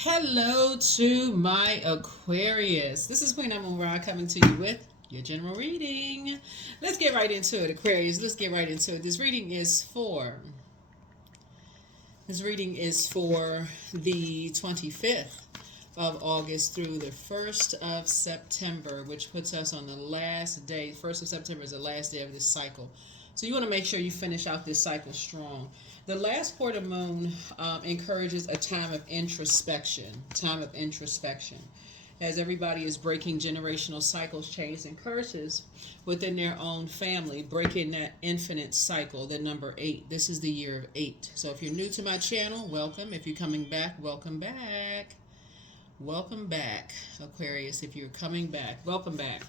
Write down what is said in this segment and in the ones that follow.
Hello to my Aquarius. This is Queen Amun Ra coming to you with your general reading. Let's get right into it, Aquarius. Let's get right into it. This reading is for the 25th of August through the 1st of September, which puts us on the last day. 1st of September is the last day of this cycle. So you want to make sure you finish out this cycle strong. The last quarter moon encourages a time of introspection. As everybody is breaking generational cycles, chains, and curses within their own family, breaking that infinite cycle, the number 8. This is the year of 8. So if you're new to my channel, welcome. If you're coming back, welcome back. Welcome back, Aquarius. If you're coming back, welcome back.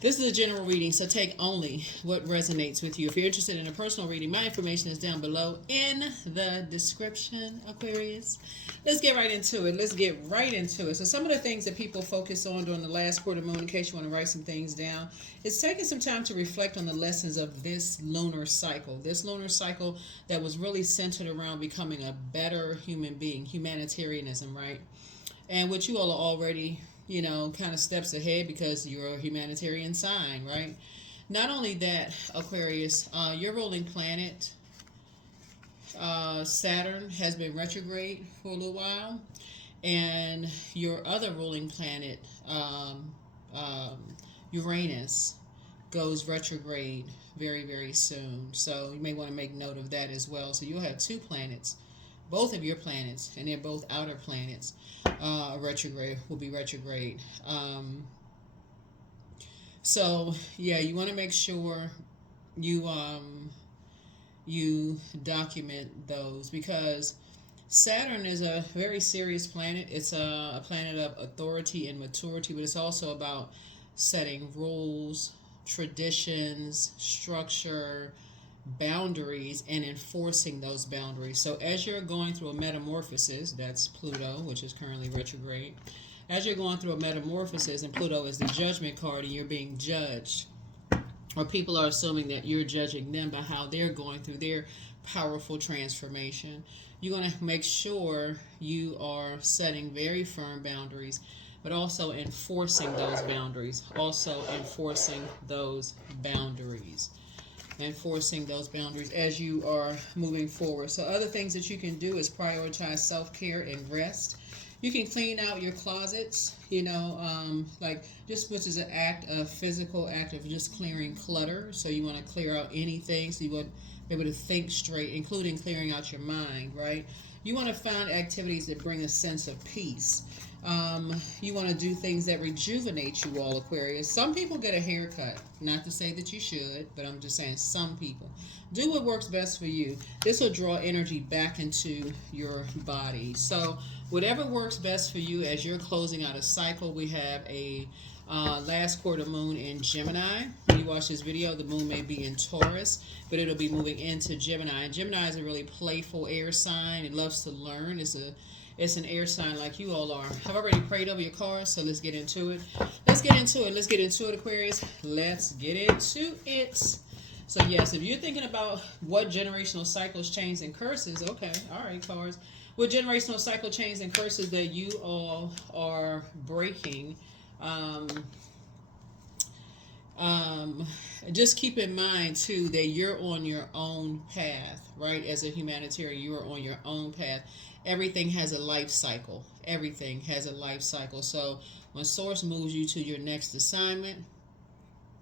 This is a general reading, so take only what resonates with you. If you're interested in a personal reading, my information is down below in the description, Aquarius. Let's get right into it. So some of the things that people focus on during the last quarter moon, in case you want to write some things down, is taking some time to reflect on the lessons of this lunar cycle. This lunar cycle that was really centered around becoming a better human being, humanitarianism, right? And what you all are already kind of steps ahead because you're a humanitarian sign, right? Not only that, Aquarius, your ruling planet, Saturn, has been retrograde for a little while, and your other ruling planet, Uranus, goes retrograde very, very soon. So you may want to make note of that as well. So you'll have two planets, both of your planets, and they're both outer planets, will be retrograde. So yeah, you want to make sure you document those, because Saturn is a very serious planet. It's a planet of authority and maturity, but it's also about setting rules, traditions, structure, boundaries, and enforcing those boundaries. So as you're going through a metamorphosis, that's Pluto, which is currently retrograde. As you're going through a metamorphosis, and Pluto is the judgment card, and you're being judged, or people are assuming that you're judging them by how they're going through their powerful transformation, you want to make sure you are setting very firm boundaries, but also enforcing those boundaries. Enforcing those boundaries as you are moving forward. So other things that you can do is prioritize self-care and rest. You can clean out your closets, like just, which is a physical act of just clearing clutter. So you want to clear out anything so you would be able to think straight, including clearing out your mind, right? You want to find activities that bring a sense of peace. You want to do things that rejuvenate you all, Aquarius. Some people get a haircut. Not to say that you should, but I'm just saying some people. Do what works best for you. This will draw energy back into your body. So whatever works best for you as you're closing out a cycle. We have a last quarter moon in Gemini. When you watch this video, the moon may be in Taurus, but it'll be moving into Gemini. And Gemini is a really playful air sign. It loves to learn. It's an air sign like you all are. I've already prayed over your cards, so let's get into it. Let's get into it, Aquarius. Let's get into it. So yes, if you're thinking about what generational cycles, chains, and curses, okay, all right, cards. What generational cycle, chains, and curses that you all are breaking, just keep in mind too that you're on your own path, right? As a humanitarian, you are on your own path. Everything has a life cycle. So when source moves you to your next assignment,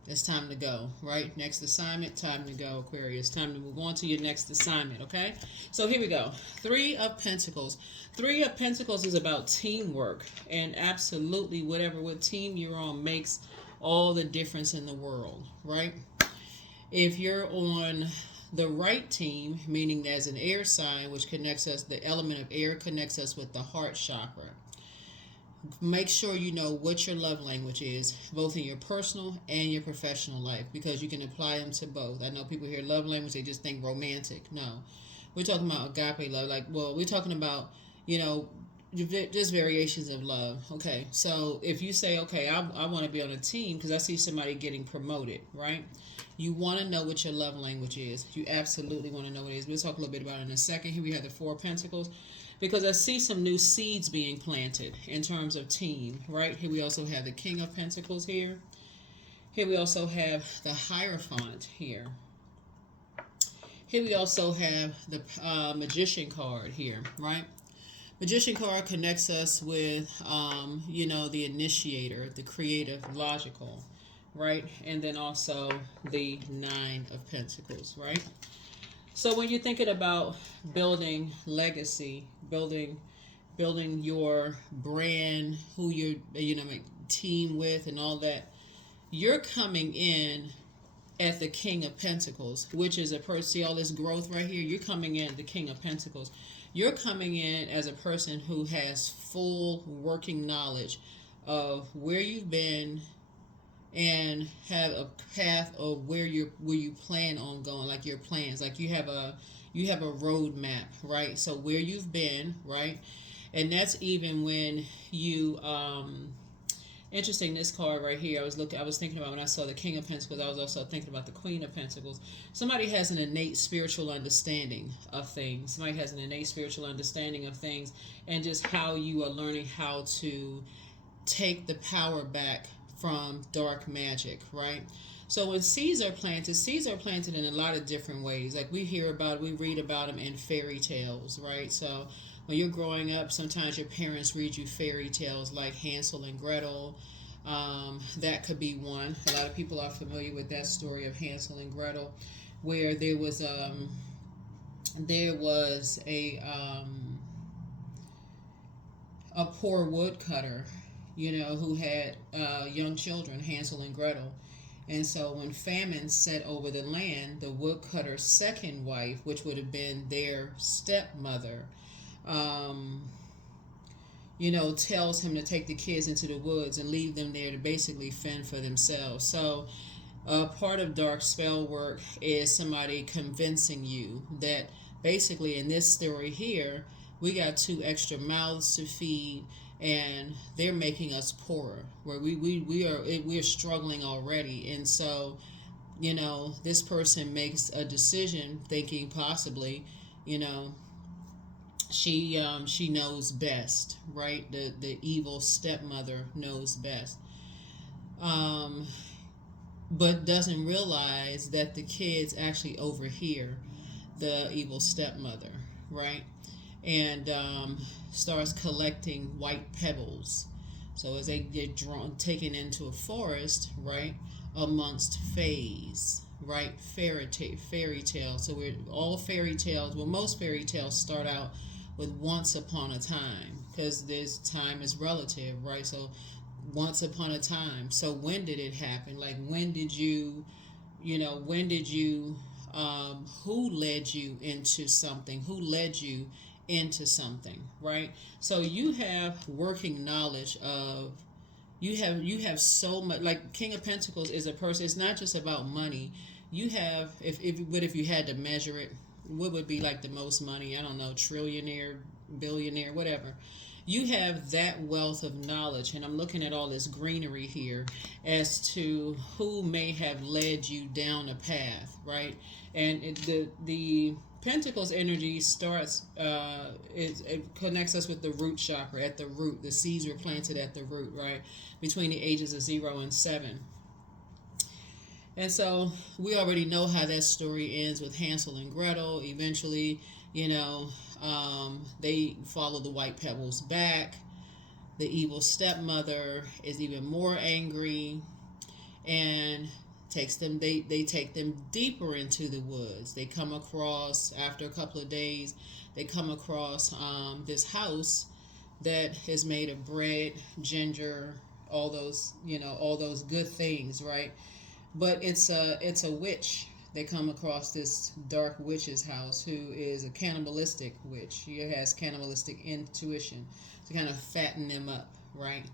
it's time to go, right? Next assignment, time to go, Aquarius. Time to move on to your next assignment, okay? So here we go. 3 of Pentacles. 3 of Pentacles is about teamwork, and absolutely what team you're on makes all the difference in the world, right? If you're on the right team, meaning there's an air sign, which connects us, the element of air connects us with the heart chakra. Make sure you know what your love language is, both in your personal and your professional life, because you can apply them to both. I know people hear love language, they just think romantic. No, we're talking about agape love. We're talking about, just variations of love. Okay, so if you say, okay, I want to be on a team because I see somebody getting promoted, right? You want to know what your love language is. You absolutely want to know what it is. We'll talk a little bit about it in a second. Here we have the 4 of Pentacles. because I see some new seeds being planted in terms of team, right? Here we also have the King of Pentacles here. Here we also have the Hierophant here. Here we also have the Magician card here, right? Magician card connects us with, you know, the initiator, the creative, logical, right? And then also the Nine of Pentacles, right? So when you're thinking about building legacy, building your brand, who you're, you know, make team with and all that, you're coming in at the King of Pentacles, which is a person. See all this growth right here? You're coming in the King of Pentacles. You're coming in as a person who has full working knowledge of where you've been and have a path of where you plan on going, like your plans, like you have a roadmap, right? So where you've been, right? And that's even when you interesting, this card right here, I was thinking about when I saw the King of Pentacles, I was also thinking about the Queen of Pentacles. Somebody has an innate spiritual understanding of things. Somebody has an innate spiritual understanding of things, and just how you are learning how to take the power back from dark magic, right? So when seeds are planted in a lot of different ways. Like we read about them in fairy tales, right? So when you're growing up, sometimes your parents read you fairy tales like Hansel and Gretel. That could be one. A lot of people are familiar with that story of Hansel and Gretel, where there was a poor woodcutter, you know, who had young children, Hansel and Gretel. And so when famine set over the land, the woodcutter's second wife, which would have been their stepmother, you know, tells him to take the kids into the woods and leave them there to basically fend for themselves. So part of dark spell work is somebody convincing you that basically in this story here, we got 2 extra mouths to feed, and they're making us poorer, where we're struggling already. And so, you know, this person makes a decision thinking possibly, you know, she knows best, right? The evil stepmother knows best, but doesn't realize that the kids actually overhear the evil stepmother, right? And starts collecting white pebbles. So as they get taken into a forest, right, amongst fays, right, fairy tale. So we're all fairy tales. Well, most fairy tales start out with once upon a time, because this time is relative, right? So once upon a time. So when did it happen? Like when did you, who led you into something? Who led you into something, right? So you have working knowledge of, you have so much. Like King of Pentacles is a person. It's not just about money. You have, if you had to measure it, what would be like the most money? I don't know, trillionaire, billionaire, whatever. You have that wealth of knowledge, and I'm looking at all this greenery here as to who may have led you down a path, right? And the Pentacles energy starts, it connects us with the root chakra, at the root. The seeds were planted at the root, right? Between the ages of 0 and 7. And so we already know how that story ends with Hansel and Gretel. Eventually, you know, they follow the white pebbles back. The evil stepmother is even more angry and takes them. They take them deeper into the woods. They come across, after a couple of days, they come across this house that is made of bread, ginger, all those good things, right? But it's a witch. They come across this dark witch's house who is a cannibalistic witch. She has cannibalistic intuition to kind of fatten them up, right?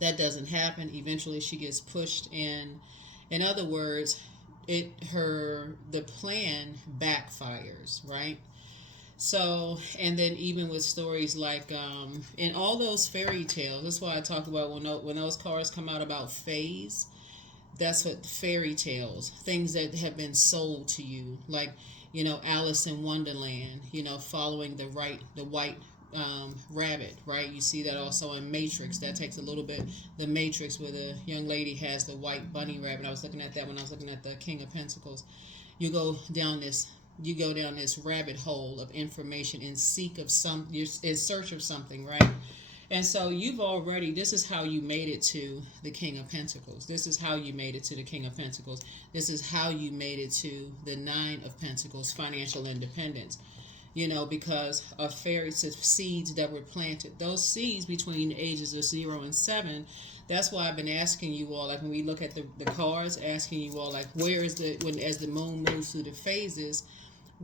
That doesn't happen. Eventually she gets pushed in. In other words, the plan backfires, right? So, and then even with stories like, in all those fairy tales, that's why I talk about when those cards come out about fays, that's what fairy tales, things that have been sold to you. Like, Alice in Wonderland, following the white rabbit, right? You see that also in Matrix. That takes a little bit, the Matrix, where the young lady has the white bunny rabbit. I was looking at that when I was looking at the King of Pentacles. You go down this rabbit hole of information you're in search of something, right? And so this is how you made it to the King of Pentacles. This is how you made it to the King of Pentacles. This is how you made it to the Nine of Pentacles, financial independence. Because of fairy seeds that were planted. Those seeds between the ages of 0 and 7, that's why I've been asking you all, like when we look at the cards, asking you all, like, as the moon moves through the phases,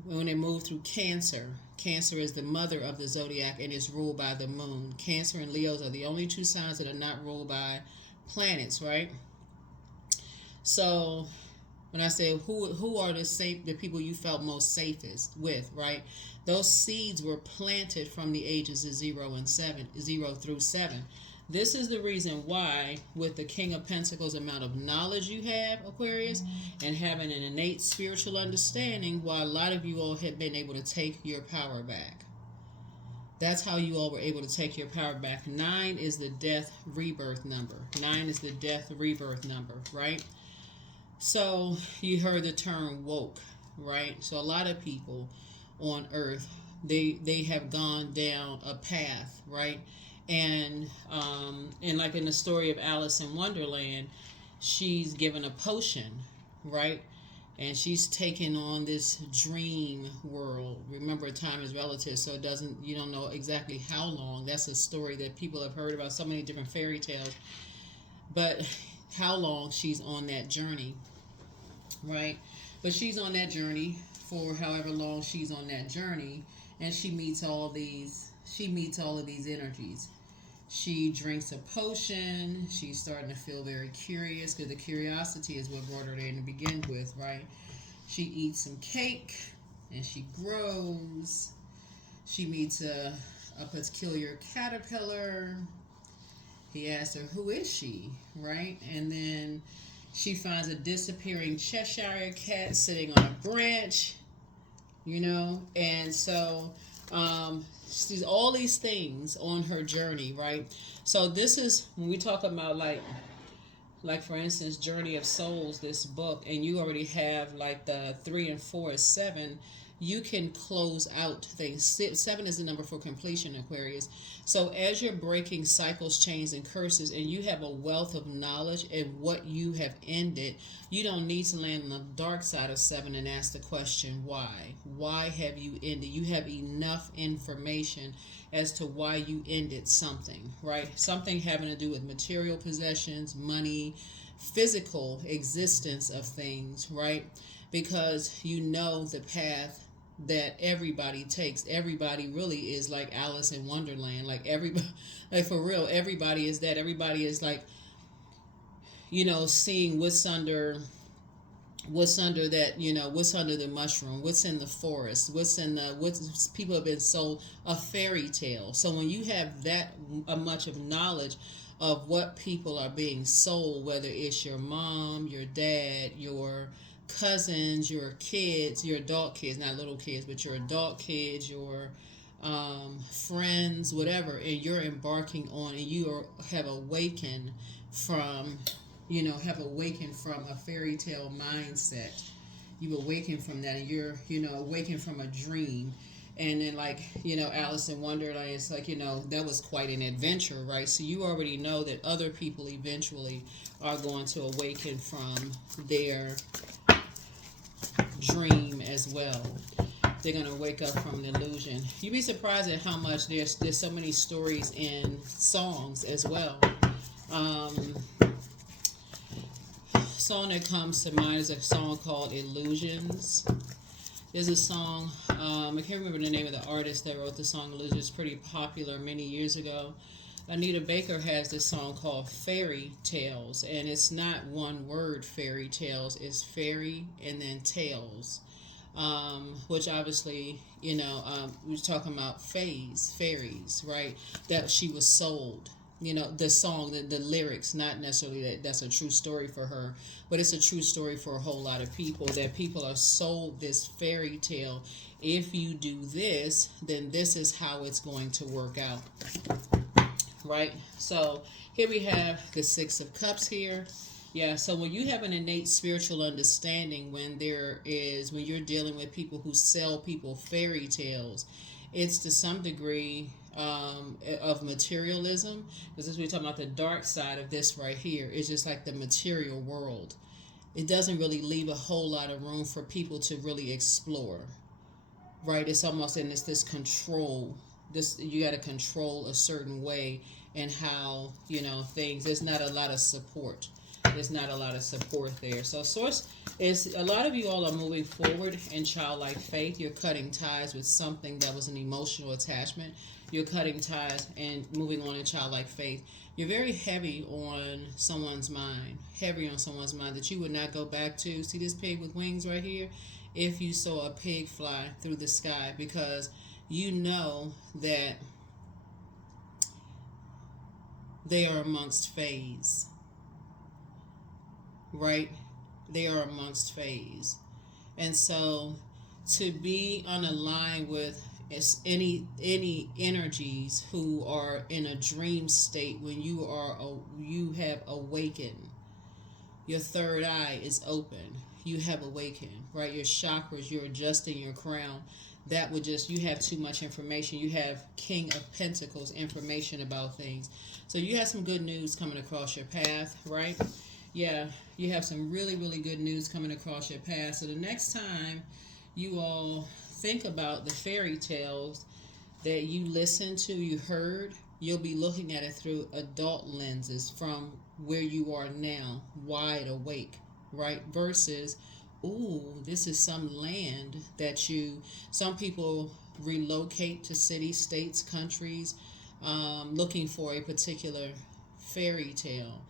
when it moves through Cancer. Cancer is the mother of the zodiac and is ruled by the moon. Cancer and Leos are the only two signs that are not ruled by planets, right? So when I say who are the people you felt most safest with, right? Those seeds were planted from the ages of 0 through 7. This is the reason why, with the King of Pentacles amount of knowledge you have, Aquarius, and having an innate spiritual understanding, why a lot of you all have been able to take your power back. That's how you all were able to take your power back. 9 is the death rebirth number. 9 is the death rebirth number, right? So you heard the term woke, right? So a lot of people on earth, they have gone down a path, right? And like in the story of Alice in Wonderland, she's given a potion, right? And she's taken on this dream world. Remember, time is relative, so you don't know exactly how long. That's a story that people have heard about, so many different fairy tales. But how long she's on that journey, right? But she's on that journey for however long she's on that journey, and she meets all of these energies. She drinks a potion. She's starting to feel very curious, because the curiosity is what brought her there to begin with, right? She eats some cake and she grows. She meets a peculiar caterpillar. He asks her, who is she, right? And then she finds a disappearing Cheshire cat sitting on a branch, and so she's all these things on her journey, right? So this is when we talk about like for instance, Journey of Souls, this book, and you already have like the 3 and 4 is 7. You can close out things. 7 is the number for completion, Aquarius. So as you're breaking cycles, chains, and curses, and you have a wealth of knowledge and what you have ended, you don't need to land on the dark side of 7 and ask the question, why? Why have you ended? You have enough information as to why you ended something, right? Something having to do with material possessions, money, physical existence of things, right? Because you know the path that everybody takes. Everybody really is like Alice in Wonderland. Like everybody, like for real, everybody is that. Everybody is like, seeing what's under that, what's under the mushroom, what's in the forest, what's people have been sold a fairy tale. So when you have that much of knowledge of what people are being sold, whether it's your mom, your dad, your cousins, your kids, your adult kids, not little kids, but your adult kids, your friends, whatever, and you're embarking on, and you have awakened from a fairy tale mindset. You awaken from that, and you're awaken from a dream. And then Alice in Wonderland, it's like, that was quite an adventure, right? So you already know that other people eventually are going to awaken from their dream as well. They're going to wake up from an illusion. You'd be surprised at how much there's so many stories in songs as well. Song that comes to mind is a song called Illusions. There's a song, I can't remember the name of the artist that wrote the song Illusions. It's pretty popular many years ago. Anita Baker has this song called Fairy Tales, and it's not one word, fairy tales. It's fairy and then tales, which obviously, we're talking about fairies, right? That she was sold, You know, the song, the lyrics, not necessarily that's a true story for her, but it's a true story for a whole lot of people, that people are sold this fairy tale. If you do this, then this is how it's going to work out, right? So here we have the Six of Cups here. Yeah, so when you have an innate spiritual understanding, when you're dealing with people who sell people fairy tales, it's to some degree of materialism. Because as we're talking about the dark side of this right here, it's just like the material world. It doesn't really leave a whole lot of room for people to really explore, right? It's almost in this control. You got to control a certain way, and how things. There's not a lot of support. There's not a lot of support there. So source is, a lot of you all are moving forward in childlike faith. You're cutting ties with something that was an emotional attachment. You're cutting ties and moving on in childlike faith. You're very heavy on someone's mind. Heavy on someone's mind that you would not go back to. See this pig with wings right here? If you saw a pig fly through the sky, because you know that they are amongst phase. Right? They are amongst phase. And so to be on a line with any energies who are in a dream state, when you have awakened, your third eye is open, you have awakened, right? Your chakras, you're adjusting your crown. That would just, you have too much information. You have King of Pentacles information about things. So you have some good news coming across your path, right? Yeah, you have some really, really good news coming across your path. So the next time you all think about the fairy tales that you listened to, you heard, you'll be looking at it through adult lenses, from where you are now, wide awake, right? Versus, ooh, this is some land that some people relocate to cities, states, countries, looking for a particular fairy tale.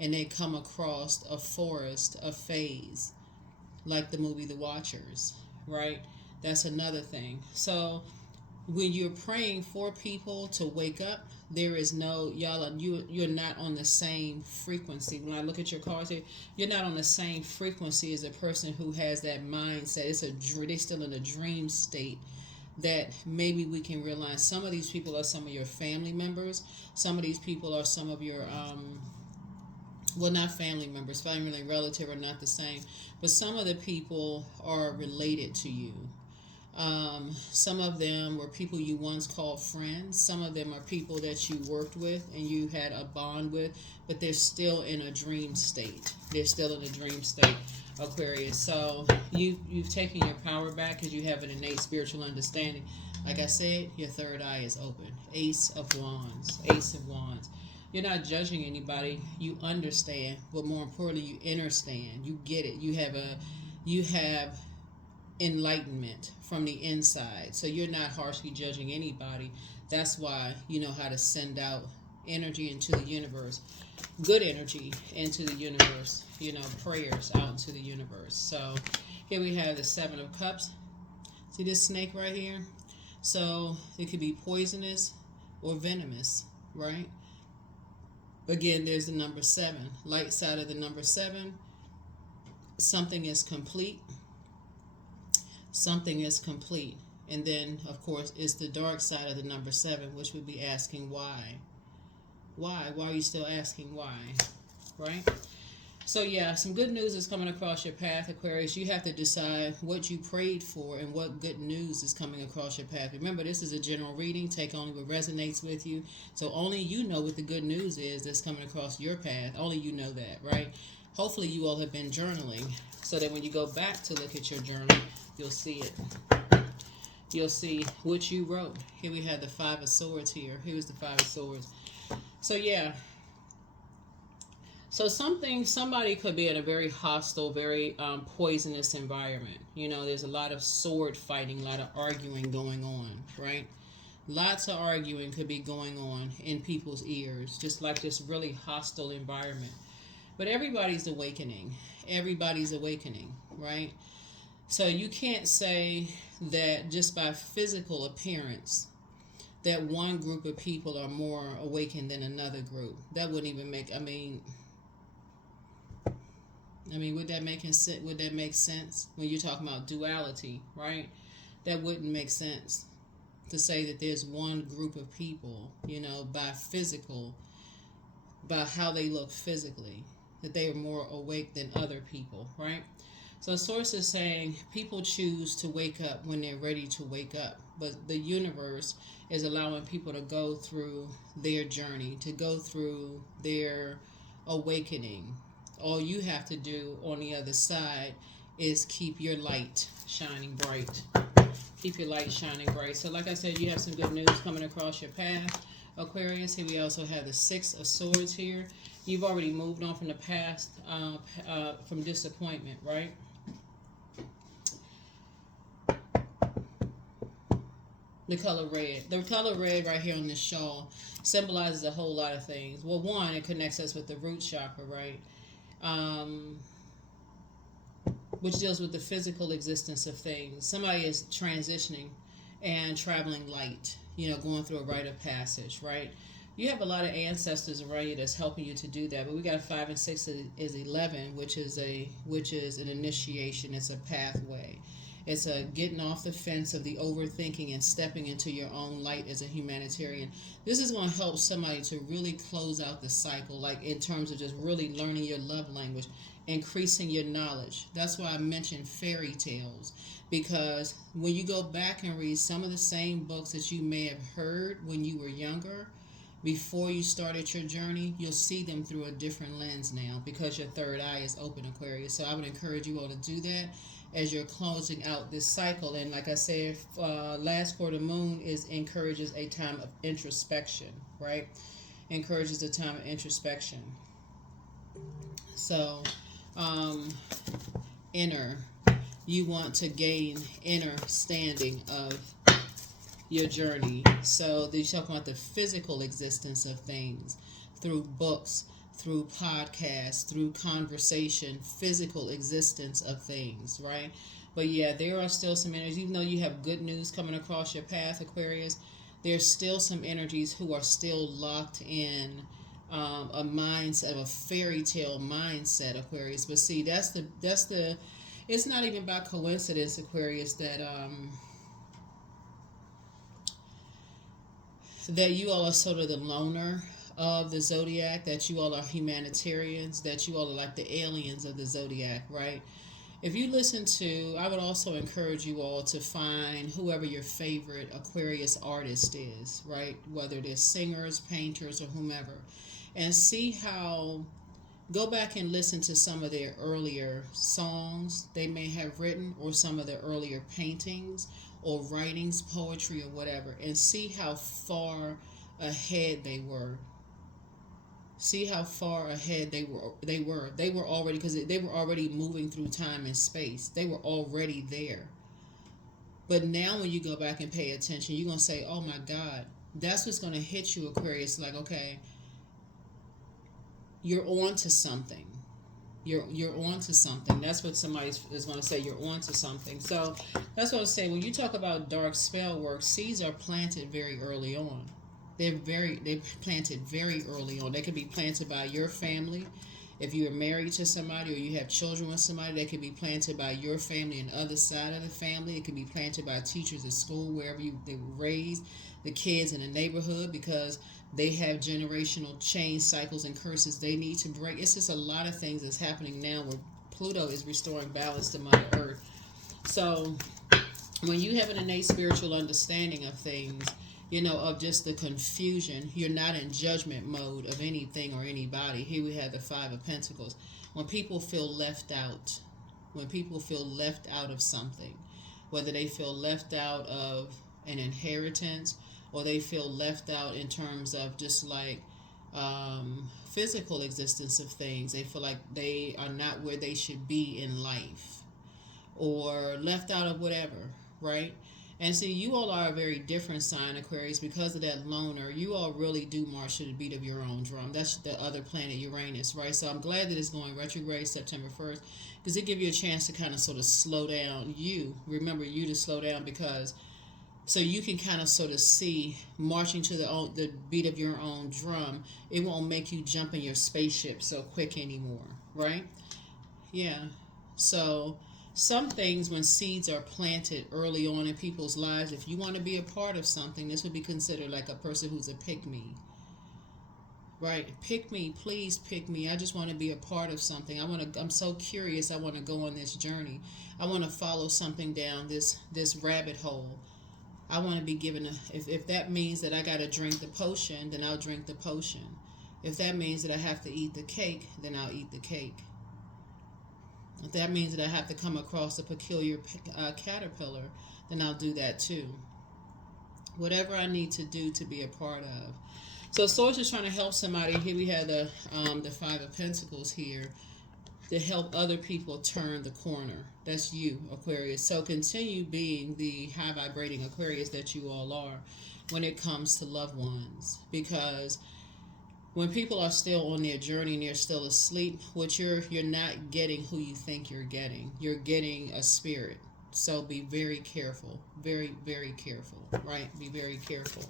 And they come across a forest, a phase, like the movie The Watchers, right? That's another thing. So when you're praying for people to wake up, there is no, you're not on the same frequency. When I look at your cards here, you're not on the same frequency as a person who has that mindset. They're still in a dream state. That maybe we can realize some of these people are some of your family members. Some of these people are some of your well, not family members, family and relative are not the same, but some of the people are related to you. Some of them were people you once called friends. Some of them are people that you worked with and you had a bond with, but they're still in a dream state. They're still in a dream state, Aquarius. So you've taken your power back because you have an innate spiritual understanding. Like I said, your third eye is open. Ace of Wands. Ace of Wands. You're not judging anybody. You understand, but more importantly, you understand. You get it. You have enlightenment from the inside. So you're not harshly judging anybody. That's why you know how to send out energy into the universe, good energy into the universe. Prayers out into the universe. So here we have the Seven of Cups. See this snake right here? So it could be poisonous or venomous, right? Again, there's the number 7. Light side of the number 7. Something is complete. Something is complete. And then, of course, it's the dark side of the number 7, which would be asking why. Why? Why are you still asking why? Right? So, yeah, some good news is coming across your path, Aquarius. You have to decide what you prayed for and what good news is coming across your path. Remember, this is a general reading. Take only what resonates with you. So only you know what the good news is that's coming across your path. Only you know that, right? Hopefully you all have been journaling so that when you go back to look at your journal, you'll see it. You'll see what you wrote. Here we have the Five of Swords here. Here's the Five of Swords. So, yeah. So somebody could be in a very hostile, very poisonous environment. There's a lot of sword fighting, a lot of arguing going on, right? Lots of arguing could be going on in people's ears, just like this really hostile environment. But everybody's awakening. Everybody's awakening, right? So you can't say that just by physical appearance that one group of people are more awakened than another group. That wouldn't even make, would that make sense? Would that make sense when you're talking about duality, right? That wouldn't make sense to say that there's one group of people, by how they look physically, that they are more awake than other people, right? So Source is saying people choose to wake up when they're ready to wake up, but the universe is allowing people to go through their journey, to go through their awakening. All you have to do on the other side is keep your light shining bright. Keep your light shining bright. So like I said, you have some good news coming across your path, Aquarius. Here we also have the Six of Swords here. You've already moved on from the past, from disappointment, right? The color red. The color red right here on this shawl symbolizes a whole lot of things. Well, one, it connects us with the root chakra, right? Which deals with the physical existence of things. Somebody is transitioning and traveling light, going through a rite of passage, right? You have a lot of ancestors around you that's helping you to do that. But we got 5 and 6 is 11, which is an initiation. It's a pathway. It's a getting off the fence of the overthinking and stepping into your own light as a humanitarian. This is going to help somebody to really close out the cycle, like in terms of just really learning your love language, increasing your knowledge. That's why I mentioned fairy tales, because when you go back and read some of the same books that you may have heard when you were younger, before you started your journey, you'll see them through a different lens now because your third eye is open, Aquarius. So I would encourage you all to do that as you're closing out this cycle. And like I said, last quarter moon encourages a time of introspection, right? Encourages a time of introspection. So, you want to gain inner standing of your journey. So they're talking about the physical existence of things through books, through podcasts, through conversation, physical existence of things, right? But yeah, there are still some energies, even though you have good news coming across your path, Aquarius, there's still some energies who are still locked in a mindset, of a fairy tale mindset, Aquarius. But see, that's the it's not even by coincidence, Aquarius, that that you all are sort of the loner of the zodiac, that you all are humanitarians, that you all are like the aliens of the zodiac, right? If you listen to, I would also encourage you all to find whoever your favorite Aquarius artist is, right? Whether they're singers, painters, or whomever, and see how, go back and listen to some of their earlier songs they may have written, or some of their earlier paintings or writings, poetry, or whatever, and see how far ahead they were. See how far ahead they were already, because they were already moving through time and space. They were already there. But now when you go back and pay attention, you're going to say, oh my God, that's what's going to hit you, Aquarius. Like, okay, you're on to something. You're on to something. That's what somebody is going to say. You're on to something. So that's what I say. When you talk about dark spell work, seeds are planted very early on. They're planted very early on. They can be planted by your family. If you are married to somebody or you have children with somebody, they can be planted by your family and other side of the family. It can be planted by teachers at school, wherever they were raised, the kids in the neighborhood, because they have generational change cycles and curses they need to break. It's just a lot of things that's happening now where Pluto is restoring balance to Mother Earth. So when you have an innate spiritual understanding of things, of just the confusion, you're not in judgment mode of anything or anybody. Here we have the Five of Pentacles. When people feel left out, of something, whether they feel left out of an inheritance, or they feel left out in terms of just like physical existence of things, they feel like they are not where they should be in life, or left out of whatever, right? And see, you all are a very different sign, Aquarius, because of that loner. You all really do march to the beat of your own drum. That's the other planet, Uranus, right? So I'm glad that it's going retrograde September 1st, because it gives you a chance to kind of sort of slow down. Remember you to slow down, because So you can kind of sort of see, marching to the beat of your own drum, it won't make you jump in your spaceship so quick anymore, right? Yeah. So some things, when seeds are planted early on in people's lives, if you want to be a part of something, this would be considered like a person who's a pick me. Right, pick me, please pick me. I just want to be a part of something. I'm so curious. I want to go on this journey. I want to follow something down this rabbit hole. I want to be given if that means that I got to drink the potion, then I'll drink the potion. If that means that I have to eat the cake, then I'll eat the cake. If that means that I have to come across a peculiar caterpillar, then I'll do that too. Whatever I need to do to be a part of. So Source is trying to help somebody. Here we have the Five of Pentacles here, to help other people turn the corner. That's you, Aquarius. So continue being the high vibrating Aquarius that you all are when it comes to loved ones. Because when people are still on their journey and they're still asleep, what you're not getting who you think you're getting. You're getting a spirit. So be very careful. Very, very careful. Right? Be very careful.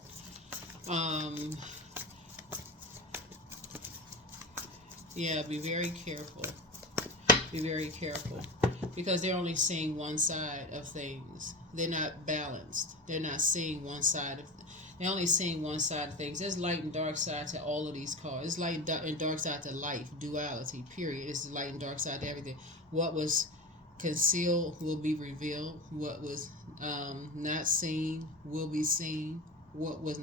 Yeah, be very careful. Be very careful. Because they're only seeing one side of things. They're not balanced. They're not seeing one side of they're only seeing one side of things. There's light and dark side to all of these cards. It's light and dark side to life, duality, period. It's light and dark side to everything. What was concealed will be revealed. What was not seen will be seen. What was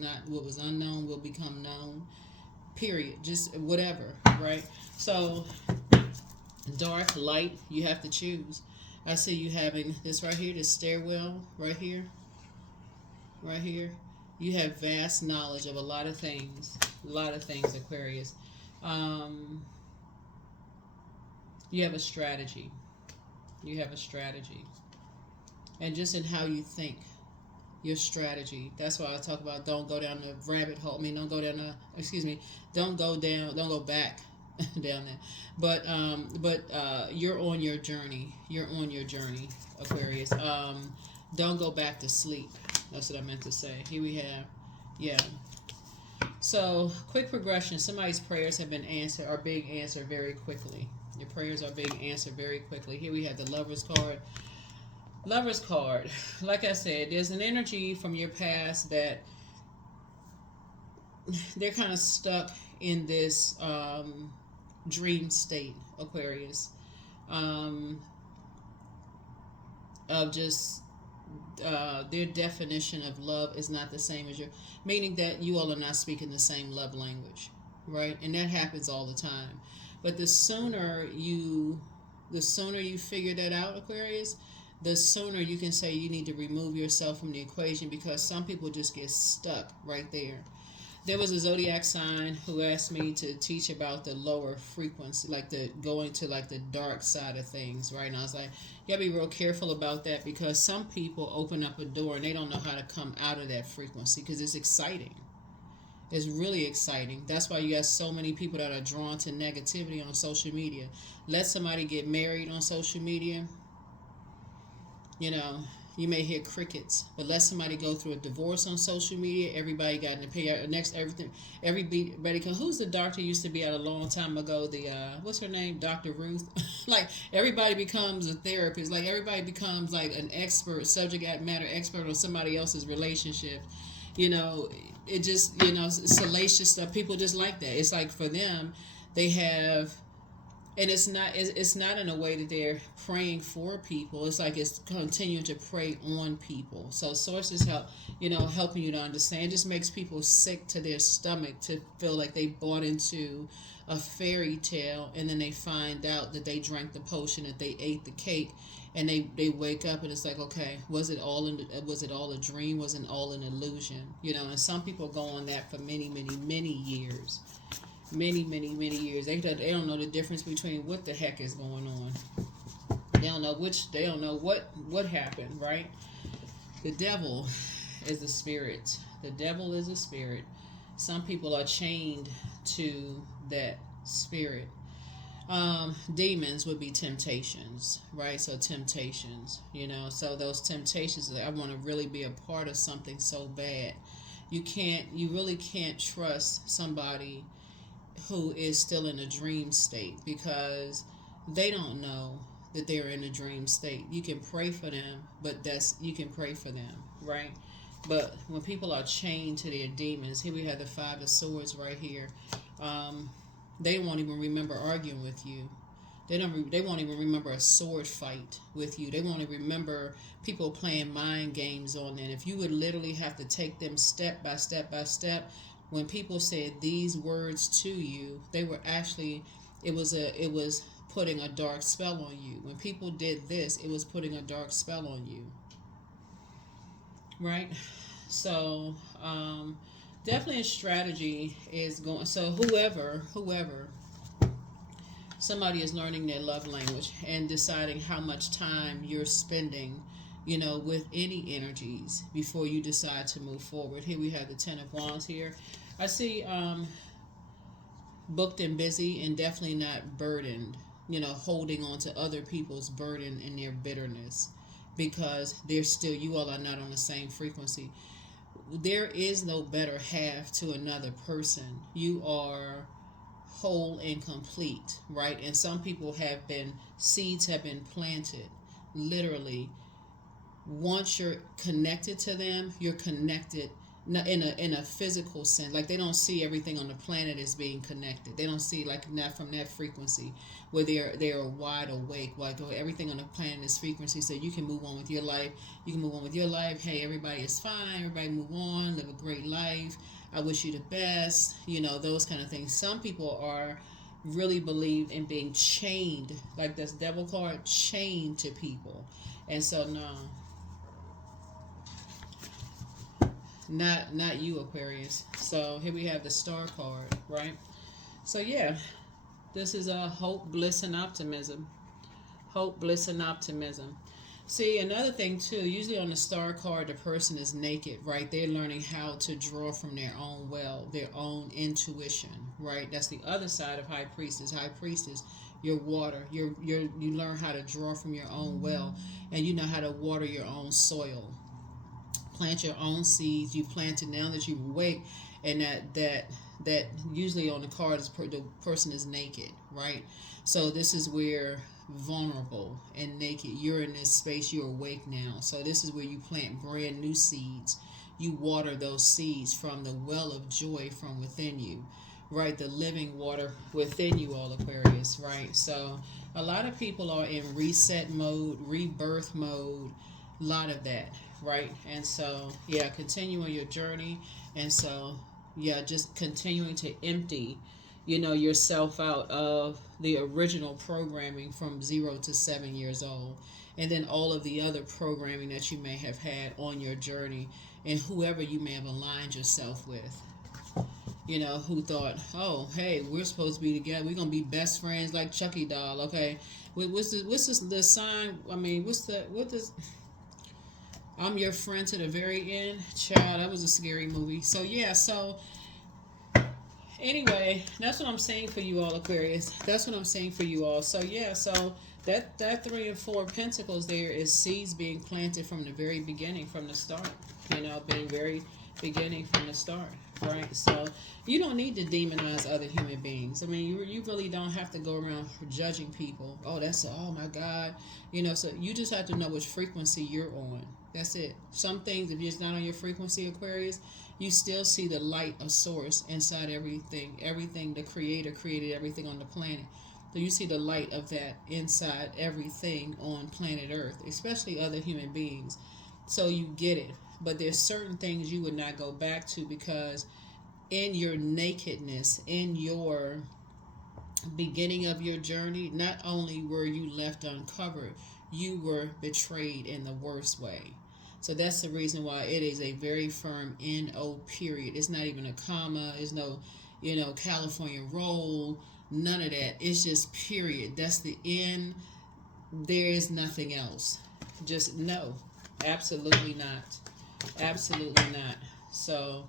unknown will become known. Period. Just whatever, right? So dark, light, you have to choose. I see you having this right here, this stairwell right here. Right here. You have vast knowledge of a lot of things. A lot of things, Aquarius. You have a strategy. You have a strategy. And just in how you think, your strategy. That's why I talk about don't go down the rabbit hole. I mean, don't go down the, don't go back down there. But you're on your journey. You're on your journey, Aquarius. Don't go back to sleep. That's what I meant to say. Here we have, yeah. So, quick progression. Somebody's prayers have been answered, are being answered very quickly. Your prayers are being answered very quickly. Here we have the Lover's card. Lover's card. Like I said, there's an energy from your past that they're kind of stuck in this dream state, Aquarius, of just their definition of love is not the same as your, meaning that you all are not speaking the same love language, right? And that happens all the time. But the sooner you figure that out, Aquarius, the sooner you can say you need to remove yourself from the equation, because some people just get stuck right there. There was a Zodiac sign who asked me to teach about the lower frequency, like the going to like the dark side of things, right? And I was like, you gotta be real careful about that, because some people open up a door and they don't know how to come out of that frequency, because it's exciting. It's really exciting. That's why you got so many people that are drawn to negativity on social media. Let somebody get married on social media, you know, you may hear crickets. But let somebody go through a divorce on social media, everybody got an opinion. Everybody come. Who's the doctor used to be out a long time ago? The what's her name? Dr. Ruth. Like everybody becomes a therapist. Like everybody becomes like an expert, subject matter expert on somebody else's relationship. You know, it just, you know, salacious stuff. People just like that. It's like for them, they have. And it's not in a way that they're praying for people. It's like it's continuing to pray on people. So sources helping you to understand. It just makes people sick to their stomach to feel like they bought into a fairy tale, and then they find out that they drank the potion, that they ate the cake, and they wake up and it's like, okay, was it all a dream? Was it all an illusion? You know, and some people go on that for many, many, many years. Many years. They don't know the difference between what the heck is going on. They don't know what happened, right? The devil is a spirit. The devil is a spirit. Some people are chained to that spirit. Demons would be temptations, right? So temptations, you know, so those temptations, I want to really be a part of something so bad. You really can't trust somebody who is still in a dream state, because they don't know that they're in a dream state. You can pray for them, but you can pray for them, right? But when people are chained to their demons, here we have the Five of Swords right here. They won't even remember arguing with you. They won't even remember a sword fight with you. They won't even remember people playing mind games on them. If you would literally have to take them step by step by step, when people said these words to you, they were actually, it was putting a dark spell on you. When people did this, it was putting a dark spell on you, right? So definitely a strategy is going. So whoever somebody is learning their love language and deciding how much time you're spending, you know, with any energies before you decide to move forward. Here we have the Ten of Wands here. I see booked and busy, and definitely not burdened, you know, holding on to other people's burden and their bitterness, because they're still, you all are not on the same frequency. There is no better half to another person. You are whole and complete, right? And some people have been, seeds have been planted, literally. Once you're connected to them, you're connected in a physical sense. Like, they don't see everything on the planet as being connected. They don't see, like, that from that frequency where they're wide awake. Like, oh, everything on the planet is frequency, so you can move on with your life. You can move on with your life. Hey, everybody is fine. Everybody move on. Live a great life. I wish you the best. You know, those kind of things. Some people are really believe in being chained, like this devil card, chained to people. And so, no. Not you, Aquarius. So here we have the Star card, right? So yeah, this is a hope, bliss, and optimism. Hope, bliss, and optimism. See, another thing too, usually on the Star card, the person is naked, right? They're learning how to draw from their own well, their own intuition, right? That's the other side of High Priestess. High Priestess, your water. You learn how to draw from your own well, and you know how to water your own soil. Plant your own seeds. You plant it now that you're awake, and that usually on the card is the person is naked, right? So this is where vulnerable and naked. You're in this space. You're awake now. So this is where you plant brand new seeds. You water those seeds from the well of joy from within you, right? The living water within you, all Aquarius, right? So a lot of people are in reset mode, rebirth mode, a lot of that, right? And so, yeah, continue on your journey. And so, yeah, just continuing to empty, you know, yourself out of the original programming from 0 to 7 years old, and then all of the other programming that you may have had on your journey, and whoever you may have aligned yourself with, you know, who thought, oh, hey, we're supposed to be together, we're gonna be best friends like Chucky doll. Okay, what's the sign? I mean, what does I'm your friend to the very end? Child, that was a scary movie. So yeah, so anyway, that's what I'm saying for you all, Aquarius. That's what I'm saying for you all. So yeah, so that 3 and 4 pentacles there is seeds being planted from the very beginning, from the start. You know, being very beginning from the start, right? So you don't need to demonize other human beings. I mean, you really don't have to go around judging people. Oh, oh my God. You know, so you just have to know which frequency you're on. That's it. Some things, if it's not on your frequency, Aquarius, you still see the light of source inside everything. Everything, the creator created everything on the planet. So you see the light of that inside everything on planet Earth, especially other human beings. So you get it. But there's certain things you would not go back to, because in your nakedness, in your beginning of your journey, not only were you left uncovered, you were betrayed in the worst way. So that's the reason why it is a very firm N-O period. It's not even a comma. There's no, you know, California roll. None of that. It's just period. That's the end. There is nothing else. Just no. Absolutely not. Absolutely not. So,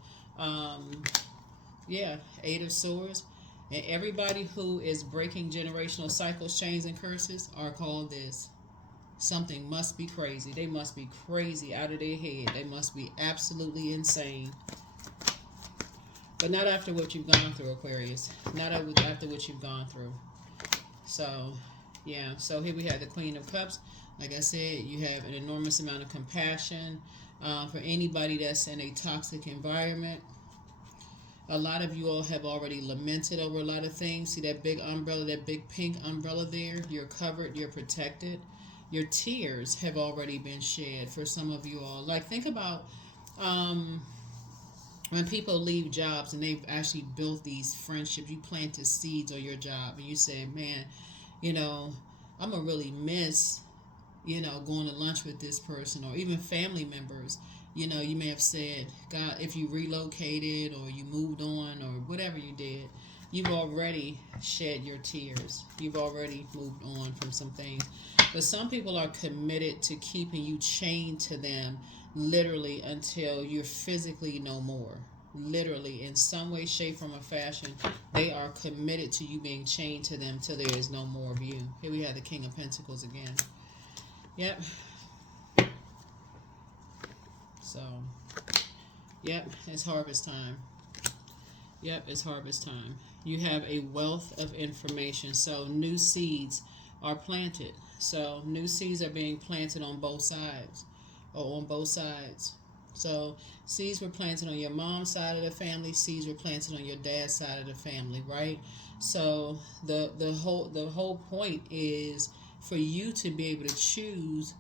yeah, 8 of Swords. And everybody who is breaking generational cycles, chains, and curses are called this. Something must be crazy. They must be crazy out of their head. They must be absolutely insane. But not after what you've gone through, Aquarius. Not after what you've gone through. So, yeah. So here we have the Queen of Cups. Like I said, you have an enormous amount of compassion for anybody that's in a toxic environment. A lot of you all have already lamented over a lot of things. See that big umbrella, that big pink umbrella there? You're covered, you're protected. Your tears have already been shed for some of you all. Like, think about when people leave jobs and they've actually built these friendships. You planted seeds on your job and you said, man, you know, I'm going to really miss, you know, going to lunch with this person, or even family members. You know, you may have said, God, if you relocated or you moved on or whatever you did, you've already shed your tears. You've already moved on from some things. But some people are committed to keeping you chained to them literally until you're physically no more. Literally, in some way, shape, form, or fashion, they are committed to you being chained to them till there is no more of you. Here we have the King of Pentacles again. Yep. So, yep, it's harvest time. Yep, it's harvest time. You have a wealth of information. So new seeds are planted. So new seeds are being planted on both sides, or on both sides. So seeds were planted on your mom's side of the family. Seeds were planted on your dad's side of the family, right? So the whole point is for you to be able to choose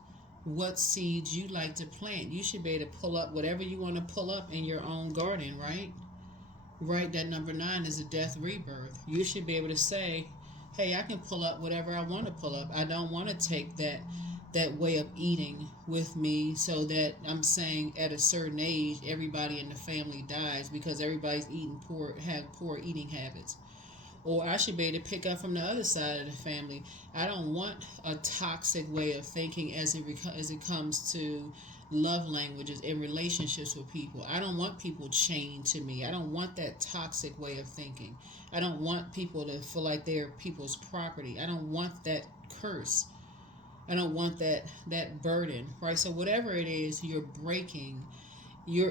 what seeds you like to plant. You should be able to pull up whatever you want to pull up in your own garden, right? Right, that number 9 is a death rebirth. You should be able to say, hey, I can pull up whatever I want to pull up. I don't want to take that way of eating with me, so that I'm saying at a certain age everybody in the family dies because everybody's eating have poor eating habits. Or I should be able to pick up from the other side of the family. I don't want a toxic way of thinking as it comes to love languages and relationships with people. I don't want people chained to me. I don't want that toxic way of thinking. I don't want people to feel like they're people's property. I don't want that curse. I don't want that burden, right? So whatever it is you're breaking, you're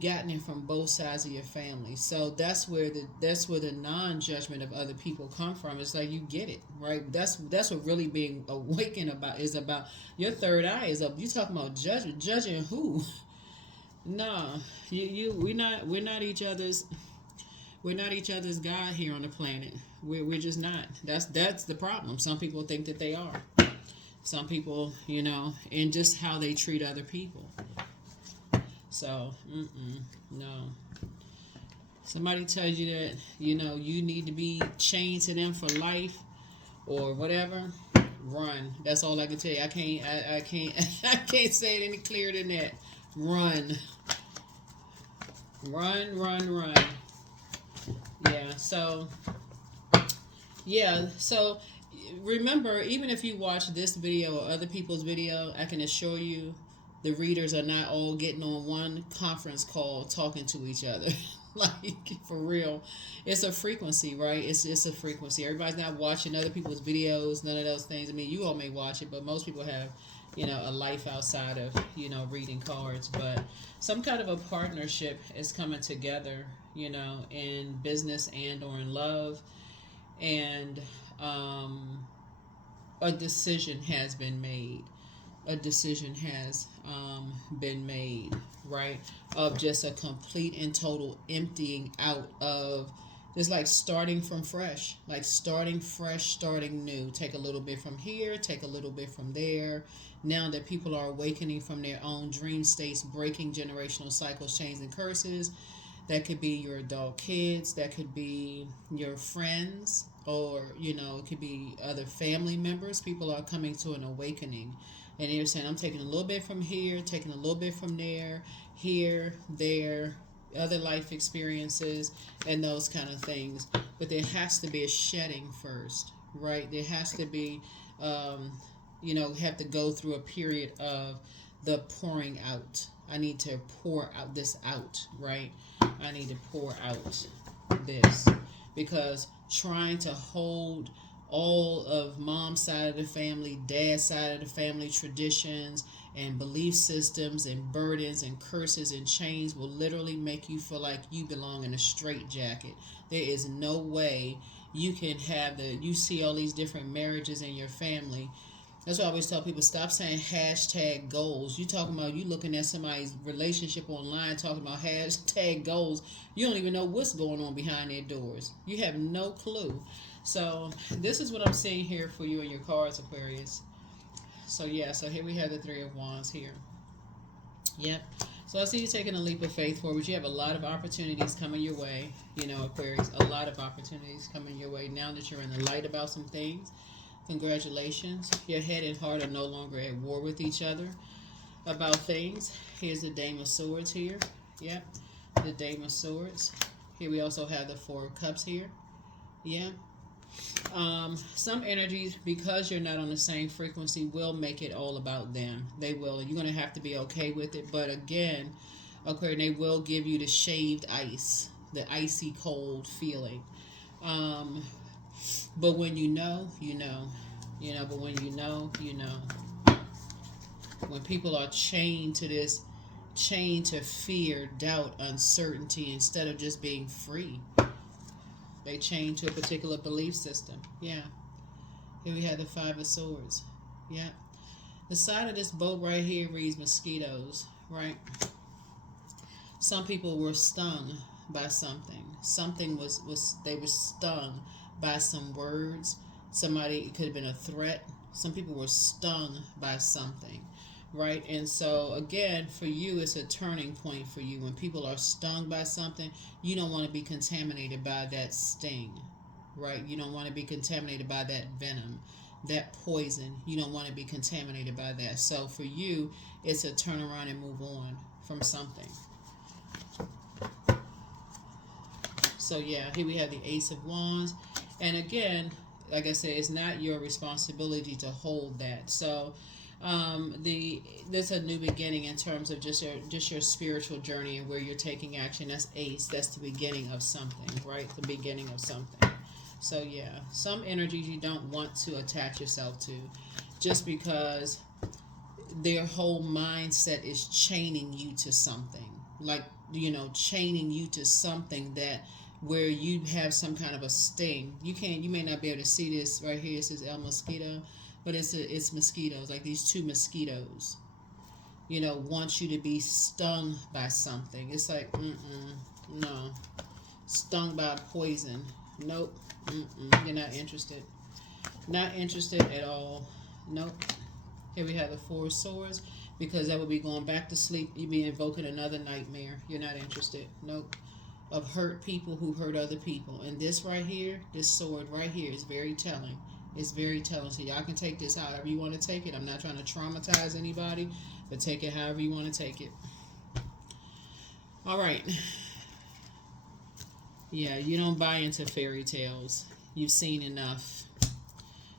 gotten it from both sides of your family. So that's where the non-judgment of other people come from. It's like you get it, right? That's what really being awakened is about. Your third eye is up. You talking about judging who? No, we're not each other's God here on the planet. We're just not. That's the problem. Some people think that they are. Some people, you know, and just how they treat other people. So, no. Somebody tells you that, you know, you need to be chained to them for life or whatever, run. That's all I can tell you. I can't I can't say it any clearer than that. Run. Run. So remember, even if you watch this video or other people's video, I can assure you the readers are not all getting on one conference call talking to each other. Like, for real. It's a frequency, right? It's a frequency. Everybody's not watching other people's videos, none of those things. I mean, you all may watch it, but most people have, you know, a life outside of, you know, reading cards. But some kind of a partnership is coming together, you know, in business and or in love. And a decision has been made. A decision has been made, right? Of just a complete and total emptying out of just like starting from fresh, like starting fresh, starting new. Take a little bit from here, take a little bit from there. Now that people are awakening from their own dream states, breaking generational cycles, chains, and curses. That could be your adult kids, that could be your friends, or, you know, it could be other family members. People are coming to an awakening. And they're saying, I'm taking a little bit from here, taking a little bit from there, here, there, other life experiences, and those kind of things. But there has to be a shedding first, right? There has to be, you know, have to go through a period of the pouring out. I need to pour out this out, right? I need to pour out this. because trying to hold all of mom's side of the family, dad's side of the family traditions and belief systems and burdens and curses and chains will literally make you feel like you belong in a straitjacket. There is no way you can have you see all these different marriages in your family. That's why I always tell people, stop saying hashtag goals. You talking about you looking at somebody's relationship online talking about hashtag goals. You don't even know what's going on behind their doors. You have no clue. So this is what I'm seeing here for you in your cards, Aquarius. So yeah, so here we have the Three of Wands here. Yep. So I see you taking a leap of faith forward. You have a lot of opportunities coming your way, you know, Aquarius. A lot of opportunities coming your way now that you're in the light about some things. Congratulations. Your head and heart are no longer at war with each other about things. Here's the Dame of Swords here. Yep. The Dame of Swords. Here we also have the Four of Cups here. Yeah. Some energies, because you're not on the same frequency, will make it all about them. They will. You're going to have to be okay with it. But again, okay, they will give you the shaved ice, the icy cold feeling. But when you know, you know. You know, but when you know, you know. When people are chained to this, chained to fear, doubt, uncertainty, instead of just being free. They chain to a particular belief system. Yeah. Here we have the Five of Swords. Yeah. The side of this boat right here reads mosquitoes, right? Some people were stung by something. Something they were stung by some words. Somebody, it could have been a threat. Some people were stung by something, right? And so again, for you, it's a turning point for you. When people are stung by something, you don't want to be contaminated by that sting, right? You don't want to be contaminated by that venom, that poison. You don't want to be contaminated by that. So for you, it's a turn around and move on from something. So yeah, here we have the Ace of Wands. And again, like I said, it's not your responsibility to hold that. So there's a new beginning in terms of just your spiritual journey and where you're taking action. That's Ace. That's the beginning of something, right? The beginning of something. So yeah, some energies you don't want to attach yourself to, just because their whole mindset is chaining you to something, like, you know, chaining you to something that where you have some kind of a sting. You may not be able to see this right here. It says El Mosquito, but it's mosquitoes, like these two mosquitoes, you know, want you to be stung by something. It's like, no. Stung by poison. Nope. You're not interested. Not interested at all. Nope. Here we have the Four of Swords, because that would be going back to sleep. You'd be invoking another nightmare. You're not interested. Nope. Of hurt people who hurt other people. And this right here, this sword right here is very telling. It's very telling. So y'all can take this however you want to take it. I'm not trying to traumatize anybody, but take it however you want to take it. All right. Yeah, you don't buy into fairy tales. You've seen enough.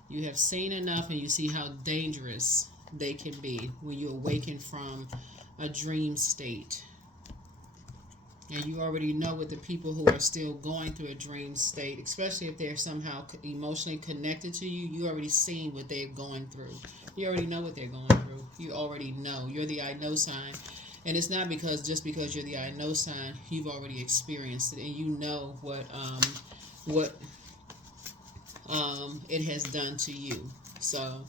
You have seen enough, and you see how dangerous they can be when you awaken from a dream state. And you already know with the people who are still going through a dream state, especially if they're somehow emotionally connected to you, you already seen what they're going through. You already know what they're going through. You already know. You're the I know sign. And it's not just because you're the I know sign, you've already experienced it. And you know what it has done to you. So,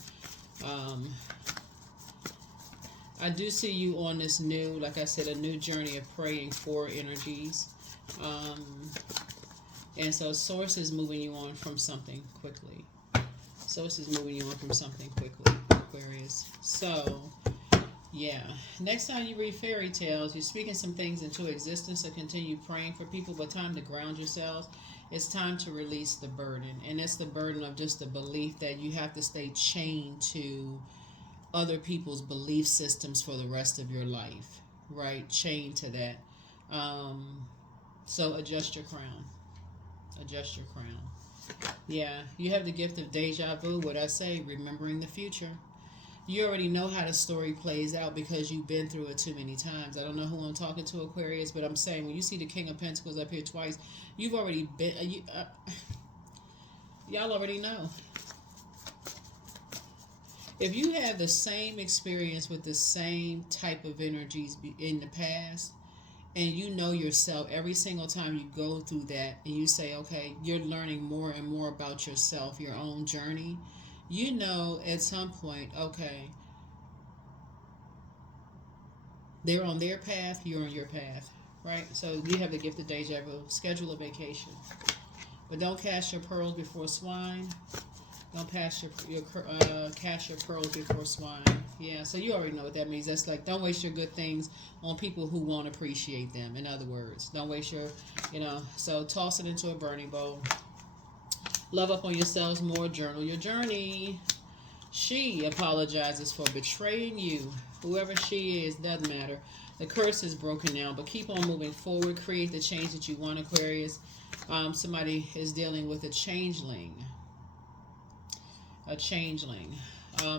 I do see you on this new, like I said, a new journey of praying for energies. And so Source is moving you on from something quickly. Source is moving you on from something quickly, Aquarius. So, yeah. Next time you read fairy tales, you're speaking some things into existence, so continue praying for people, but time to ground yourselves. It's time to release the burden. And it's the burden of just the belief that you have to stay chained to other people's belief systems for the rest of your life, right? Chained to that. So adjust your crown. Adjust your crown. Yeah, you have the gift of deja vu. What I say, remembering the future. You already know how the story plays out because you've been through it too many times. I don't know who I'm talking to, Aquarius, but I'm saying when you see the King of Pentacles up here twice, you've already been. Y'all already know. If you have the same experience with the same type of energies in the past, and you know yourself every single time you go through that, and you say, okay, you're learning more and more about yourself, your own journey, you know at some point, okay, they're on their path, you're on your path, right? So you have the gift of deja vu. Schedule a vacation, but don't cast your pearls before swine. Don't cast your pearls before swine. Yeah, so you already know what that means. That's like, don't waste your good things on people who won't appreciate them. In other words, don't waste your, so toss it into a burning bowl. Love up on yourselves more. Journal your journey. She apologizes for betraying you. Whoever she is, doesn't matter. The curse is broken now, but keep on moving forward. Create the change that you want, Aquarius. Somebody is dealing with a changeling. A changeling.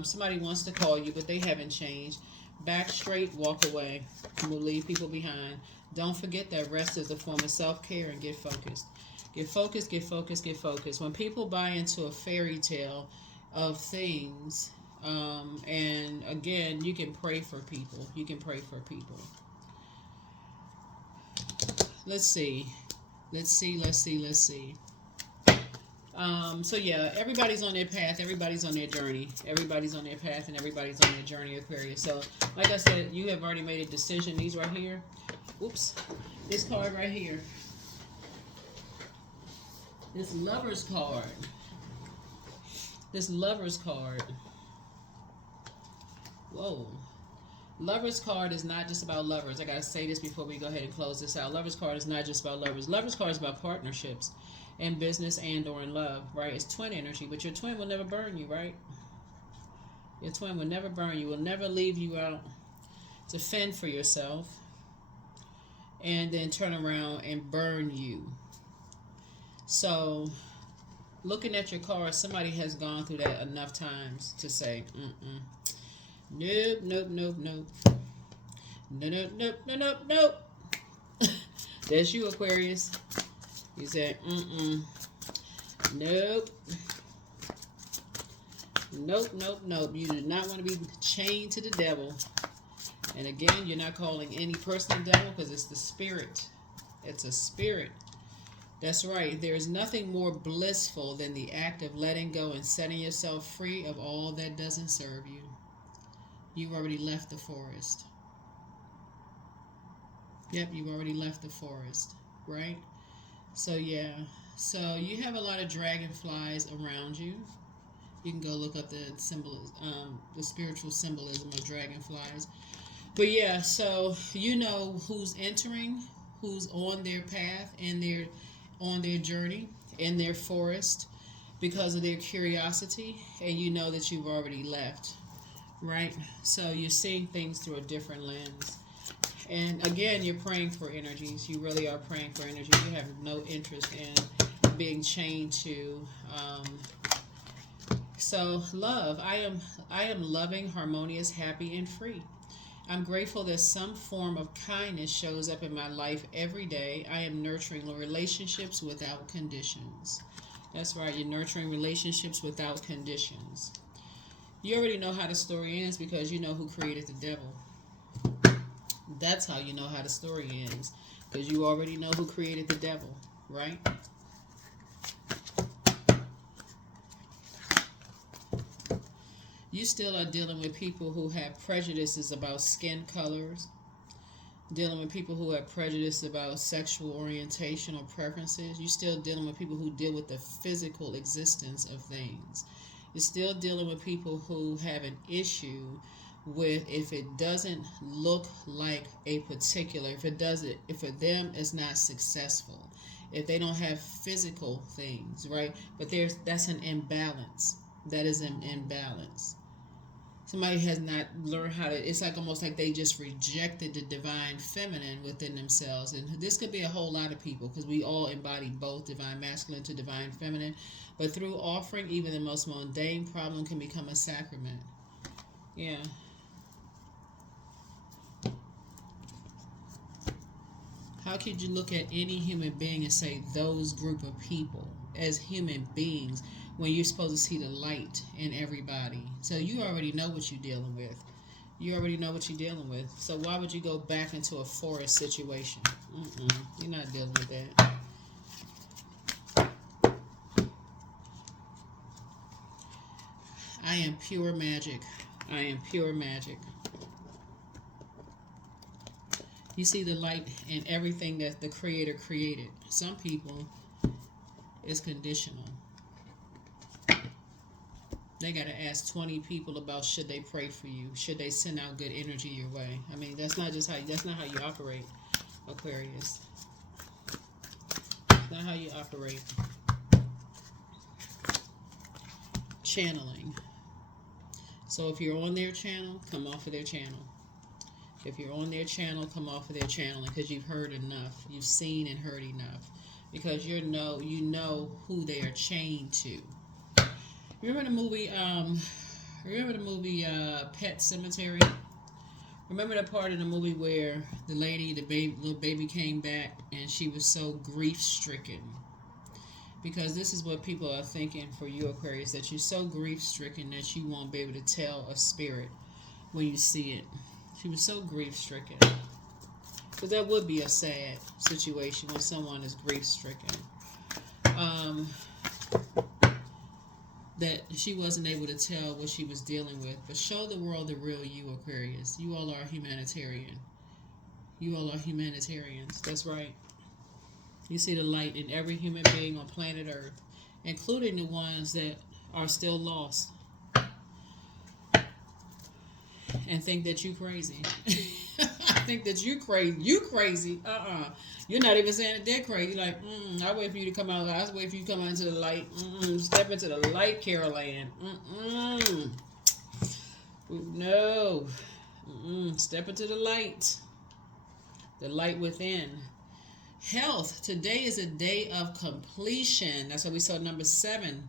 Somebody wants to call you, but they haven't changed. Back straight, walk away. We'll leave people behind. Don't forget that rest is a form of self-care, and get focused. Get focused, get focused, get focused. When people buy into a fairy tale of things, and again, you can pray for people. You can pray for people. Let's see. Let's see. So yeah, everybody's on their path, everybody's on their journey. Everybody's on their path and everybody's on their journey, Aquarius. So, like I said, you have already made a decision. These right here. Oops. This card right here. This Lover's card. This Lover's card. Whoa. Lover's card is not just about lovers. I gotta say this before we go ahead and close this out. Lover's card is not just about lovers. Lover's card is about partnerships in business and or in love, right? It's twin energy, but your twin will never burn you, right? Your twin will never burn you, will never leave you out to fend for yourself and then turn around and burn you. So, looking at your card, somebody has gone through that enough times to say, nope, nope, nope, nope. No, nope, nope, nope, nope, nope. That's you, Aquarius. You said, nope. Nope, nope, nope. You do not want to be chained to the devil. And again, you're not calling any person a devil because it's the spirit. It's a spirit. That's right. There is nothing more blissful than the act of letting go and setting yourself free of all that doesn't serve you. You've already left the forest. Yep, you've already left the forest, right? So yeah, so you have a lot of dragonflies around you. You can go look up the the spiritual symbolism of dragonflies. But yeah, so you know who's entering, who's on their path, and on their journey, in their forest, because of their curiosity, and you know that you've already left, right? So you're seeing things through a different lens. And again, you're praying for energies. You really are praying for energy. You have no interest in being chained to. So love. I am loving, harmonious, happy, and free. I'm grateful that some form of kindness shows up in my life every day. I am nurturing relationships without conditions. That's right. You're nurturing relationships without conditions. You already know how the story ends because you know who created the devil. That's how you know how the story ends, because you already know who created the devil, right? You still are dealing with people who have prejudices about skin colors, dealing with people who have prejudice about sexual orientation or preferences. You're still dealing with people who deal with the physical existence of things. You're still dealing with people who have an issue with if it doesn't look like a particular, if for them it's not successful, if they don't have physical things, right? But that's an imbalance. That is an imbalance. Somebody has not learned how to, it's like almost like they just rejected the divine feminine within themselves. And this could be a whole lot of people because we all embody both divine masculine to divine feminine. But through offering, even the most mundane problem can become a sacrament. Yeah. How could you look at any human being and say those group of people as human beings when you're supposed to see the light in everybody? So you already know what you're dealing with. You already know what you're dealing with. So why would you go back into a forest situation? You're not dealing with that. I am pure magic. I am pure magic. You see the light in everything that the Creator created. Some people, it's conditional. They got to ask 20 people about should they pray for you, should they send out good energy your way. I mean, that's not how you operate, Aquarius. That's not how you operate. Channeling. So if you're on their channel, come off of their channel. If you're on their channel, come off of their channel because you've heard enough. You've seen and heard enough. Because you know who they are chained to. Remember the movie Pet Cemetery? Remember the part of the movie where the little baby came back and she was so grief stricken? Because this is what people are thinking for you, Aquarius, that you're so grief stricken that you won't be able to tell a spirit when you see it. She was so grief stricken. Because that would be a sad situation when someone is grief stricken. That she wasn't able to tell what she was dealing with. But show the world the real you, Aquarius. You all are humanitarian. You all are humanitarians. That's right. You see the light in every human being on planet Earth, including the ones that are still lost and think that you crazy. I think that you crazy. You crazy. You're not even saying that they're crazy. Like, I wait for you to come out. I wait for you to come out into the light. Step into the light, Carol Ann. No. Step into the light. The light within. Health. Today is a day of completion. That's why we saw number 7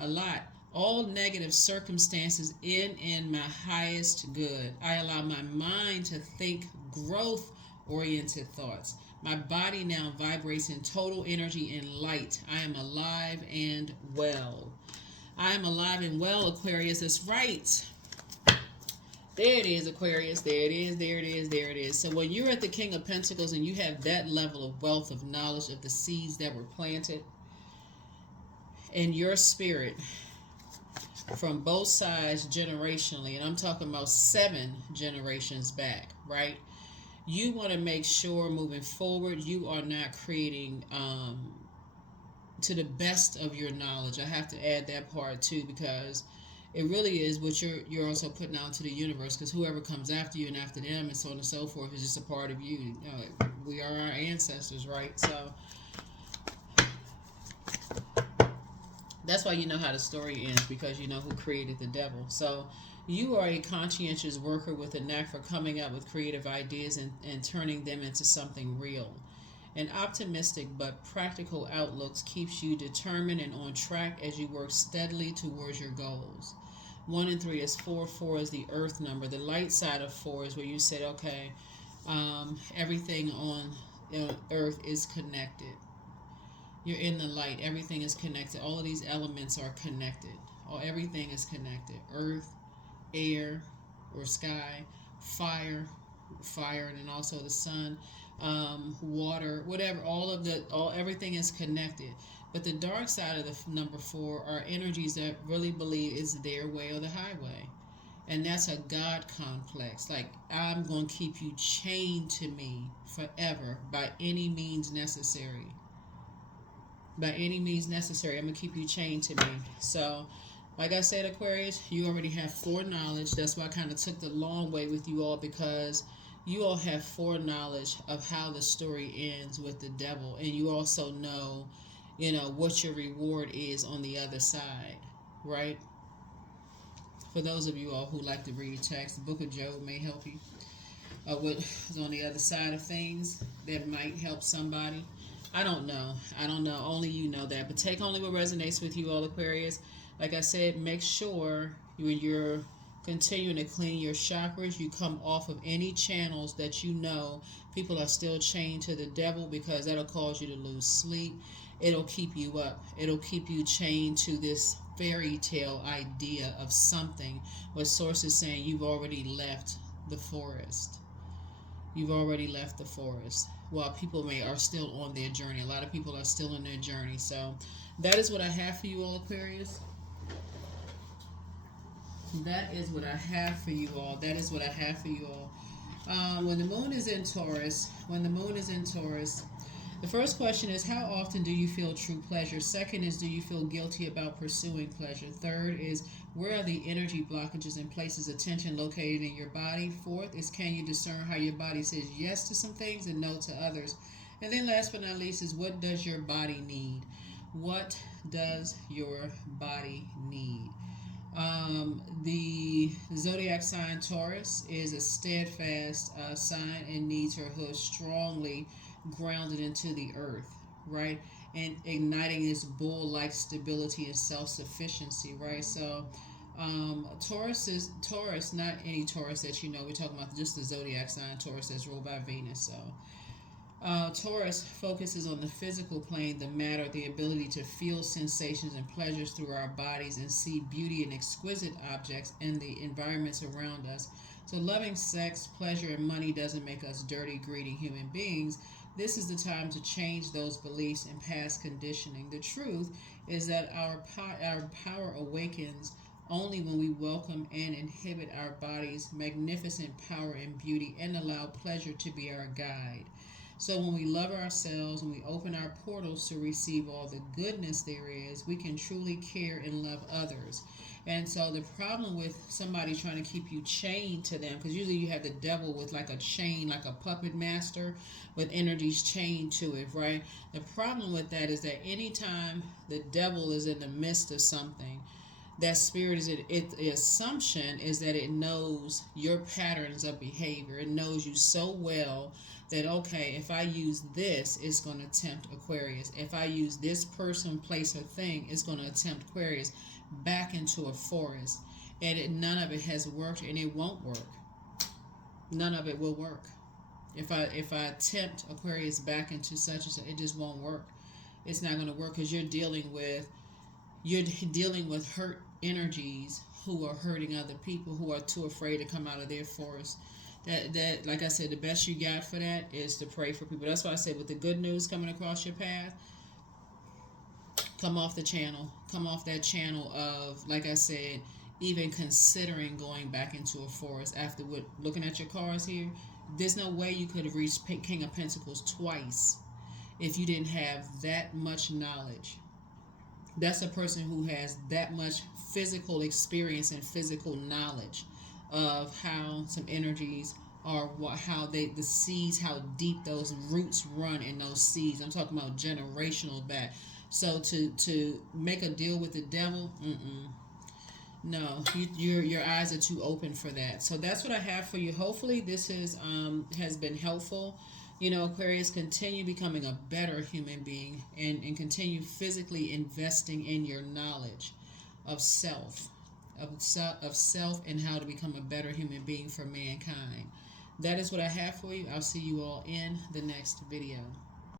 a lot. All negative circumstances in my highest good. I allow my mind to think growth-oriented thoughts. My body now vibrates in total energy and light. I am alive and well. I am alive and well, Aquarius. That's right. There it is, Aquarius. There it is, there it is, there it is. So when you're at the King of Pentacles and you have that level of wealth of knowledge of the seeds that were planted in your spirit from both sides generationally, and I'm talking about 7 generations back, right? You want to make sure moving forward you are not creating to the best of your knowledge. I have to add that part too, because it really is what you're also putting out to the universe, because whoever comes after you and after them and so on and so forth is just a part of you. We are our ancestors, right? So that's why you know how the story ends, because you know who created the devil. So you are a conscientious worker with a knack for coming up with creative ideas and turning them into something real. An optimistic but practical outlook keeps you determined and on track as you work steadily towards your goals. 1 and 3 is 4. 4 is the earth number. The light side of 4 is where you said, okay, everything on earth is connected. You're in the light. Everything is connected. All of these elements are connected. Everything is connected. Earth, air, or sky, fire, and then also the sun, water, whatever. Everything is connected. But the dark side of the number 4 are energies that really believe it's their way or the highway. And that's a God complex. Like, I'm going to keep you chained to me forever by any means necessary. By any means necessary, I'm going to keep you chained to me. So, like I said, Aquarius, you already have foreknowledge. That's why I kind of took the long way with you all, because you all have foreknowledge of how the story ends with the devil. And you also know, what your reward is on the other side, right? For those of you all who like to read text, the book of Job may help you. What is on the other side of things that might help somebody. I don't know. Only you know that. But take only what resonates with you all, Aquarius. Like I said, make sure when you're continuing to clean your chakras. You come off of any channels that you know people are still chained to the devil, because that'll cause you to lose sleep. It'll keep you up. It'll keep you chained to this fairy tale idea of something, what source is saying you've already left the forest. You've already left the forest. While people are still on their journey. A lot of people are still in their journey. So that is what I have for you all, Aquarius. That is what I have for you all. That is what I have for you all. When the moon is in Taurus, the first question is, how often do you feel true pleasure? Second is, do you feel guilty about pursuing pleasure? Third is, where are the energy blockages and places of tension located in your body? Fourth is, can you discern how your body says yes to some things and no to others? And then last but not least is, what does your body need? What does your body need? The Zodiac sign Taurus is a steadfast sign and needs her hood strongly grounded into the earth, right? And igniting this bull-like stability and self-sufficiency, right? So Taurus, not any Taurus that you know. We're talking about just the Zodiac sign Taurus that's ruled by Venus. So Taurus focuses on the physical plane, the matter, the ability to feel sensations and pleasures through our bodies and see beauty in exquisite objects and the environments around us. So loving sex, pleasure, and money doesn't make us dirty, greedy human beings. This is the time to change those beliefs and past conditioning. The truth is that our power awakens only when we welcome and inhibit our body's magnificent power and beauty and allow pleasure to be our guide. So when we love ourselves and we open our portals to receive all the goodness there is, we can truly care and love others. And so the problem with somebody trying to keep you chained to them, because usually you have the devil with like a chain, like a puppet master with energies chained to it, right? The problem with that is that anytime the devil is in the midst of something, that spirit is the assumption is that it knows your patterns of behavior. It knows you so well that, okay, if I use this, it's going to tempt Aquarius. If I use this person, place, or thing, it's going to tempt Aquarius back into a forest. And none of it has worked, and it won't work. None of it will work. If I tempt Aquarius back into such and such, it just won't work. It's not going to work, because you're dealing with hurt energies who are hurting other people, who are too afraid to come out of their forest. That like I said, the best you got for that is to pray for people. That's why I said, with the good news coming across your path, come off the channel. Come off that channel of, like I said, even considering going back into a forest after looking at your cards here. There's no way you could have reached King of Pentacles twice if you didn't have that much knowledge. That's a person who has that much physical experience and physical knowledge of how some energies are, how the seeds, how deep those roots run in those seeds. I'm talking about generational back. So to make a deal with the devil, no, your eyes are too open for that. So that's what I have for you. Hopefully this has been helpful. You know, Aquarius, continue becoming a better human being and continue physically investing in your knowledge of self and how to become a better human being for mankind. That is what I have for you. I'll see you all in the next video.